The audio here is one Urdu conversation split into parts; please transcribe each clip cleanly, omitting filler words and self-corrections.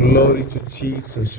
Glory to Jesus,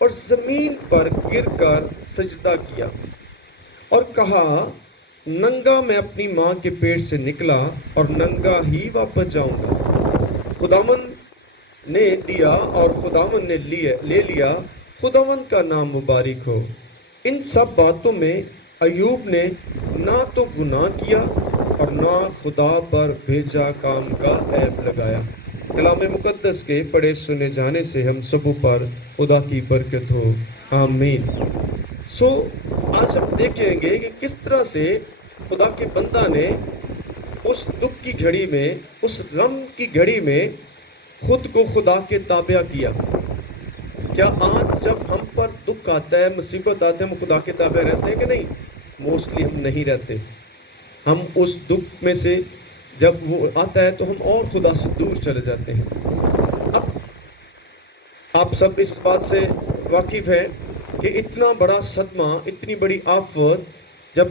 اور زمین پر گر کر سجدہ کیا اور کہا ننگا میں اپنی ماں کے پیٹ سے نکلا اور ننگا ہی واپس جاؤں گا۔ خداوند نے دیا اور خداوند نے لے لیا، خداوند کا نام مبارک ہو۔ ان سب باتوں میں ایوب نے نہ تو گناہ کیا اور نہ خدا پر بھیجا کام کا عیب لگایا۔ کلام مقدس کے پڑھے سنے جانے سے ہم سبوں پر خدا کی برکت ہو، آمین۔ آج ہم دیکھیں گے کہ کس طرح سے خدا کے بندہ نے اس دکھ کی گھڑی میں، اس غم کی گھڑی میں خود کو خدا کے تابع کیا۔ کیا آج جب ہم پر دکھ آتا ہے، مصیبت آتے ہیں، ہم خدا کے تابع رہتے ہیں کہ نہیں؟ موسٹلی ہم نہیں رہتے۔ ہم اس دکھ میں سے جب وہ آتا ہے تو ہم اور خدا سے دور چلے جاتے ہیں۔ اب آپ سب اس بات سے واقف ہیں کہ اتنا بڑا صدمہ، اتنی بڑی آفت جب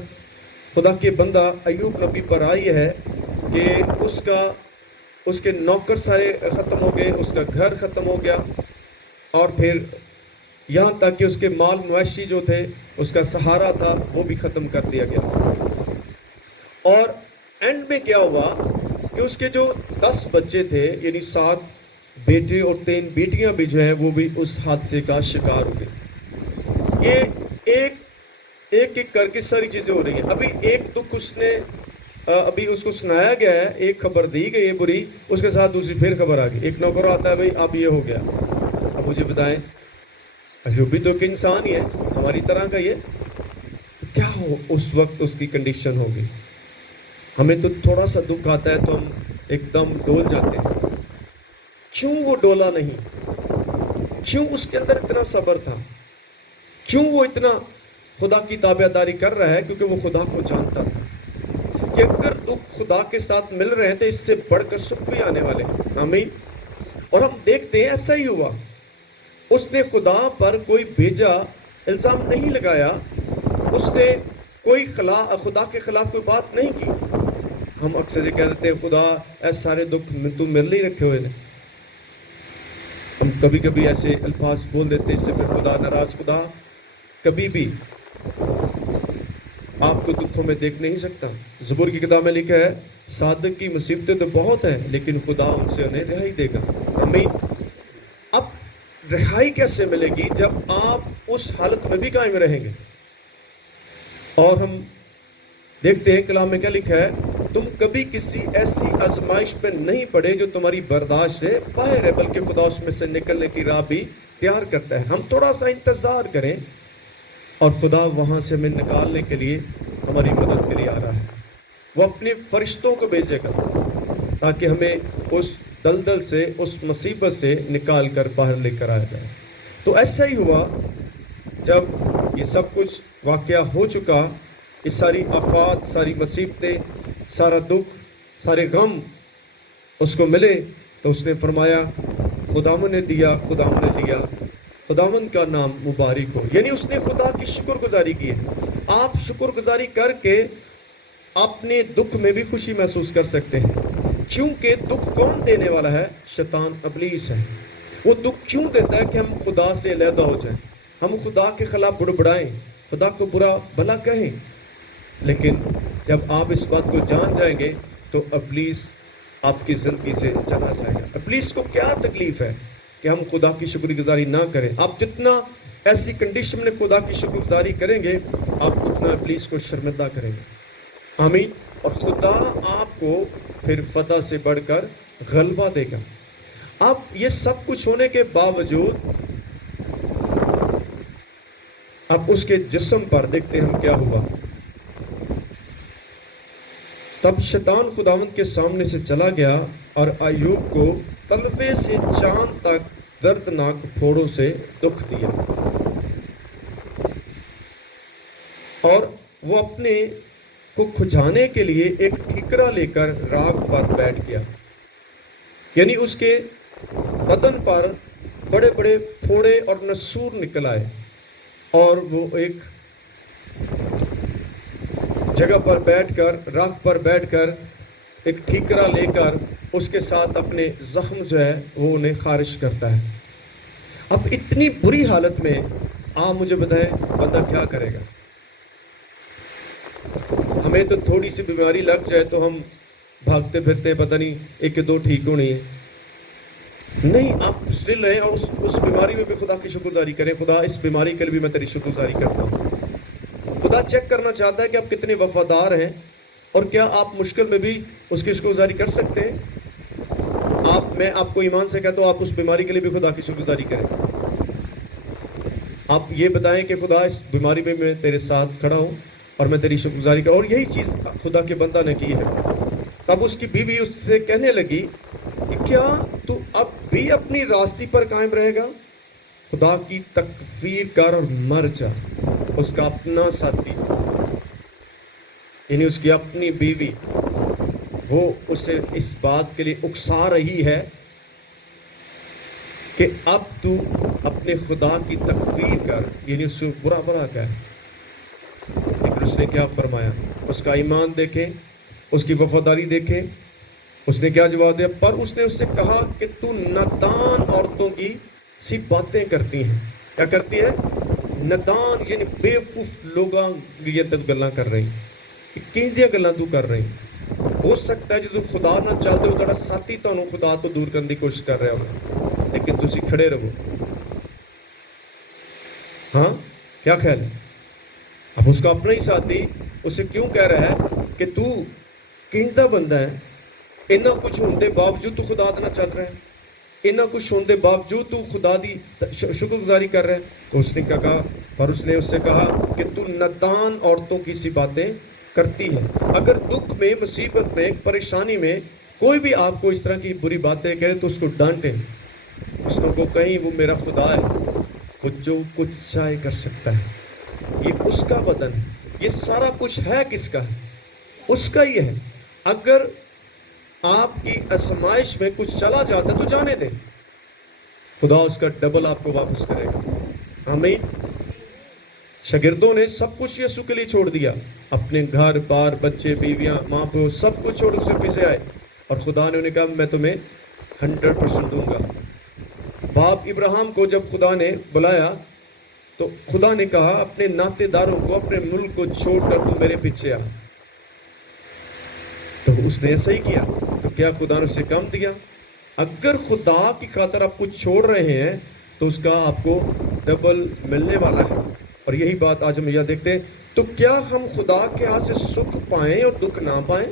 خدا کے بندہ ایوب نبی پر آئی ہے کہ اس کے نوکر سارے ختم ہو گئے، اس کا گھر ختم ہو گیا، اور پھر یہاں تک کہ اس کے مال مویشی جو تھے، اس کا سہارا تھا، وہ بھی ختم کر دیا گیا۔ اور اینڈ میں کیا ہوا کہ اس کے جو 10 بچے تھے، یعنی 7 بیٹے اور 3 بیٹیاں بھی جو ہیں، وہ بھی اس حادثے کا شکار ہو گئے۔ یہ ایک کر کے ساری چیزیں ہو رہی ہیں۔ ابھی ایک دکھ ابھی اس کو سنایا گیا ہے، ایک خبر دی گئی ہے بری، اس کے ساتھ دوسری پھر خبر آ گئی۔ ایک نوکر آتا ہے، بھائی اب یہ ہو گیا۔ اب مجھے بتائیں، ایوب بھی تو ایک انسان ہی ہے، ہماری طرح کا یہ، تو کیا ہو اس وقت اس کی کنڈیشن ہوگی؟ ہمیں تو تھوڑا سا دکھ آتا ہے تو ہم ایک دم ڈول جاتے ہیں۔ کیوں وہ ڈولا نہیں؟ کیوں اس کے اندر اتنا صبر تھا؟ کیوں وہ اتنا خدا کی تابعداری کر رہا ہے؟ کیونکہ وہ خدا کو جانتا تھا کہ اگر دکھ خدا کے ساتھ مل رہے ہیں تو اس سے بڑھ کر سکھ بھی آنے والے ہیں، آمین۔ اور ہم دیکھتے ہیں ایسا ہی ہوا۔ اس نے خدا پر کوئی بھیجا الزام نہیں لگایا، اس نے کوئی خدا کے خلاف کوئی بات نہیں کی۔ ہم اکثر یہ کہہ دیتے ہیں خدا ایسے سارے دکھ تو میرے لیے رکھے ہوئے ہیں۔ ہم کبھی کبھی ایسے الفاظ بول دیتے ہیں، اس سے پھر خدا ناراض۔ خدا کبھی بھی آپ کو دکھوں میں دیکھ نہیں سکتا۔ زبور کی کتاب میں لکھا ہے، صادق کی مصیبتیں تو بہت ہیں لیکن خدا ان سے انہیں رہائی دے گا، آمین۔ اب رہائی کیسے ملے گی؟ جب آپ اس حالت میں بھی قائم رہیں گے۔ اور ہم دیکھتے ہیں کلام میں کیا لکھا ہے، تم کبھی کسی ایسی آزمائش پہ نہیں پڑے جو تمہاری برداشت سے باہر ہے، بلکہ خدا اس میں سے نکلنے کی راہ بھی تیار کرتا ہے۔ ہم تھوڑا سا انتظار کریں اور خدا وہاں سے ہمیں نکالنے کے لیے، ہماری مدد کے لیے آ رہا ہے۔ وہ اپنے فرشتوں کو بھیجے گا تاکہ ہمیں اس دلدل سے، اس مصیبت سے نکال کر باہر لے کر آیا جائے۔ تو ایسا ہی ہوا جب یہ سب کچھ واقعہ ہو چکا، یہ ساری آفات، ساری مصیبتیں، سارا دکھ، سارے غم اس کو ملے، تو اس نے فرمایا خداوند نے دیا، خداوند نے لیا، خداوند کا نام مبارک ہو۔ یعنی اس نے خدا کی شکر گزاری کی ہے۔ آپ شکر گزاری کر کے اپنے دکھ میں بھی خوشی محسوس کر سکتے ہیں، کیونکہ دکھ کون دینے والا ہے؟ شیطان، ابلیس ہے۔ وہ دکھ کیوں دیتا ہے کہ ہم خدا سے علیحدہ ہو جائیں، ہم خدا کے خلاف بڑبڑائیں، خدا کو برا بھلا کہیں۔ لیکن جب آپ اس بات کو جان جائیں گے تو ابلیس آپ کی زندگی سے چلا جائے گا۔ ابلیس کو کیا تکلیف ہے کہ ہم خدا کی شکر گزاری نہ کریں؟ آپ جتنا ایسی کنڈیشن میں خدا کی شکر گزاری کریں گے، آپ اتنا ابلیس کو شرمندہ کریں گے، آمین۔ اور خدا آپ کو پھر فتح سے بڑھ کر غلبہ دے گا۔ اب یہ سب کچھ ہونے کے باوجود اب اس کے جسم پر دیکھتے ہم کیا ہوا۔ تب شیطان خداوند کے سامنے سے چلا گیا اور ایوب کو تلوے سے چاند تک دردناک پھوڑوں سے دکھ دیا، اور وہ اپنے کو کھجانے کے لیے ایک ٹھیکرا لے کر راکھ پر بیٹھ گیا۔ یعنی اس کے بدن پر بڑے بڑے پھوڑے اور نسور نکل آئے، اور وہ ایک جگہ پر بیٹھ کر، راکھ پر بیٹھ کر ایک ٹھیکرا لے کر اس کے ساتھ اپنے زخم جو ہے وہ انہیں خارش کرتا ہے۔ اب اتنی بری حالت میں آپ مجھے بتائیں بندہ کیا کرے گا؟ ہمیں تو تھوڑی سی بیماری لگ جائے تو ہم بھاگتے پھرتے ہیں، پتہ نہیں ایک کہ دو ٹھیک ہونی ہے. نہیں، آپ اسٹل رہیں اور اس بیماری میں بھی خدا کی شکر گزاری کریں. خدا اس بیماری کے لیے بھی میں تیری شکر گزاری کرتا ہوں. خدا چیک کرنا چاہتا ہے کہ آپ کتنے وفادار ہیں اور کیا آپ مشکل میں بھی اس کی شکر گزاری کر سکتے ہیں. میں آپ کو ایمان سے کہتا ہوں آپ اس بیماری کے لیے بھی خدا کی شکر گزاری کریں. آپ یہ بتائیں کہ خدا اس بیماری میں میں تیرے ساتھ کھڑا ہوں اور میں تیری شکر گزاری کروں. اور یہی چیز خدا کے بندہ نے کی ہے. تب اس کی بیوی اس سے کہنے لگی کہ کیا تو اب بھی اپنی راستی پر قائم رہے گا؟ خدا کی تکفیر کر اور مر جا. اس کا اپنا ساتھی، یعنی اس کی اپنی بیوی، وہ اسے اس بات کے لیے اکسا رہی ہے کہ اب تو اپنے خدا کی تکفیر کر، یعنی اس سے برا برا کہے. لیکن اس نے کیا فرمایا؟ اس کا ایمان دیکھیں، اس کی وفاداری دیکھیں. اس نے کیا جواب دیا؟ پر اس نے اس سے کہا کہ تو نادان عورتوں کی سی باتیں کرتی ہیں. کیا کرتی ہے؟ نادان، یعنی بے وقوف لوگاں یہ گلاں کر رہی. کینجیاں گلاں تو کر رہی. ہو سکتا ہے جو خدا نہ چلتے ہو تھوڑا ساتھی تمہیں خدا تو دور کرنے کی کوشش کر رہے ہو، لیکن تسی کھڑے رہو. ہاں، کیا خیال ہے؟ اب اس کا اپنا ہی ساتھی اسے کیوں کہہ رہا ہے کہ تو کینجدہ بندہ ہے، اتنا کچھ ہونے دے باوجود تو خدا نہ چل رہا ہے، اتنا کچھ ہونے دے باوجود تو خدا دی شکر گزاری کر رہا ہے. تو اس نے کیا کہا؟ پر اس نے اس سے کہا کہ تو نادان عورتوں کی سی باتیں کرتی ہے. اگر دکھ میں، مصیبت میں، پریشانی میں کوئی بھی آپ کو اس طرح کی بری باتیں کہے تو اس کو ڈانٹیں. اس کو کہیں وہ میرا خدا ہے، وہ جو کچھ چاہے کر سکتا ہے. یہ اس کا بدن ہے. یہ سارا کچھ ہے کس کا ہے؟ اس کا ہی ہے. اگر آپ کی آزمائش میں کچھ چلا جاتا ہے تو جانے دیں، خدا اس کا ڈبل آپ کو واپس کرے گا. آمین. شاگردوں نے سب کچھ یسوع کے لیے چھوڑ دیا، اپنے گھر بار، بچے، بیویاں، ماں باپ، سب کچھ چھوڑ اسے پیچھے آئے. اور خدا نے انہیں کہا میں تمہیں 100% دوں گا. باپ ابراہیم کو جب خدا نے بلایا تو خدا نے کہا اپنے ناطے داروں کو، اپنے ملک کو چھوڑ کر تو میرے پیچھے آ. تو اس نے ایسا ہی کیا. تو کیا خدا نے اسے کم دیا؟ اگر خدا کی خاطر آپ کچھ چھوڑ رہے ہیں تو اس کا آپ کو ڈبل ملنے والا ہے. اور یہی بات آج ہم یہ دیکھتے ہیں. تو کیا ہم خدا کے ہاتھ سے سکھ پائیں اور دکھ نہ پائیں؟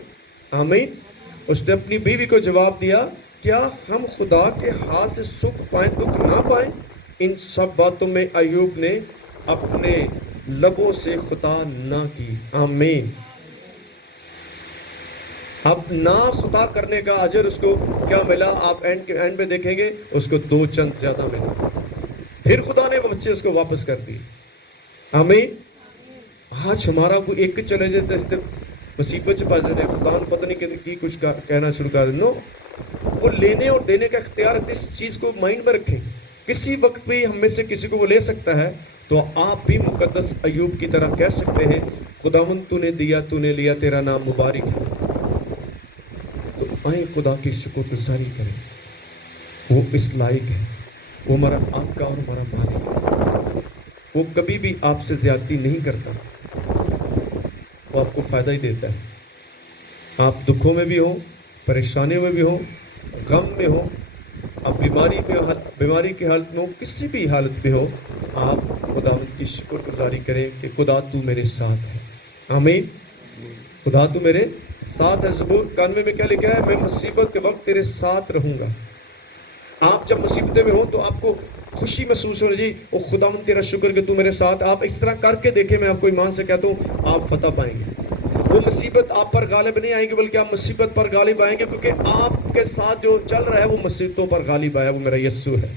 آمین. اس نے اپنی بیوی کو جواب دیا، کیا ہم خدا کے ہاتھ سے سکھ پائیں، دکھ نہ پائیں؟ ان سب باتوں میں ایوب نے اپنے لبوں سے خطا نہ کی. آمین. اب نہ خطا کرنے کا اجر اس کو کیا ملا؟ آپ اینڈ میں دیکھیں گے اس کو 2 چند زیادہ ملا. پھر خدا نے وہ بچے اس کو واپس کر دی. آمین. آج ہمارا کوئی ایک چلے جاتے مصیبت سے پاس جانے، خدا نے پتہ نہیں کی کچھ کہنا شروع کر دیں. نو، وہ لینے اور دینے کا اختیار. اس چیز کو مائنڈ میں رکھیں. کسی وقت بھی ہم میں سے کسی کو وہ لے سکتا ہے. تو آپ بھی مقدس ایوب کی طرح کہہ سکتے ہیں، خداوند تو نے دیا، تو نے لیا، تیرا نام مبارک ہے. تو آئیں خدا کی شکر گزاری کریں. وہ اس لائق ہے. وہ ہمارا آقا اور ہمارا مالک ہے. وہ کبھی بھی آپ سے زیادتی نہیں کرتا. وہ آپ کو فائدہ ہی دیتا ہے. آپ دکھوں میں بھی ہوں، پریشانیوں میں بھی ہوں، غم میں ہوں، آپ بیماری کی حالت میں ہو، کسی بھی حالت میں ہو، آپ خداوند کی شکر گزاری کریں کہ خدا تو میرے ساتھ ہے. آمین. خدا تو میرے ساتھ ہے. زبور 91 میں کیا لکھا ہے؟ میں مصیبت کے وقت تیرے ساتھ رہوں گا. آپ جب مصیبتیں میں ہو تو آپ کو خوشی محسوس ہو جی، او خداوند تیرا شکر کہ تو میرے ساتھ. آپ اس طرح کر کے دیکھیں، میں آپ کو ایمان سے کہتا ہوں آپ فتح پائیں گے. وہ مصیبت آپ پر غالب نہیں آئیں گے بلکہ آپ مصیبت پر غالب آئیں گے، کیونکہ آپ کے ساتھ جو چل رہا ہے وہ مصیبتوں پر غالب آیا، وہ میرا یسوع ہے.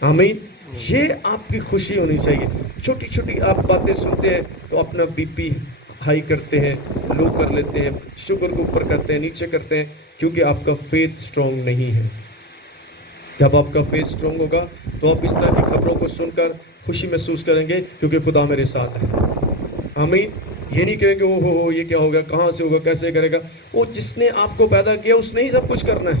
آمین. یہ آپ کی خوشی ہونی چاہیے. چھوٹی چھوٹی آپ باتیں سنتے ہیں تو اپنا بی پی ہائی کرتے ہیں، لو کر لیتے ہیں، شوگر کو اوپر کرتے ہیں، نیچے کرتے ہیں، کیونکہ آپ کا فیتھ سٹرونگ نہیں ہے. جب آپ کا فیتھ سٹرونگ ہوگا تو آپ اس طرح کی خبروں کو سن کر خوشی محسوس کریں گے، کیونکہ خدا میرے ساتھ ہے. آمین. یہ نہیں کہیں گے او ہو یہ کیا ہوگا، کہاں سے ہوگا، کیسے کرے گا. وہ جس نے آپ کو پیدا کیا اس نے ہی سب کچھ کرنا ہے.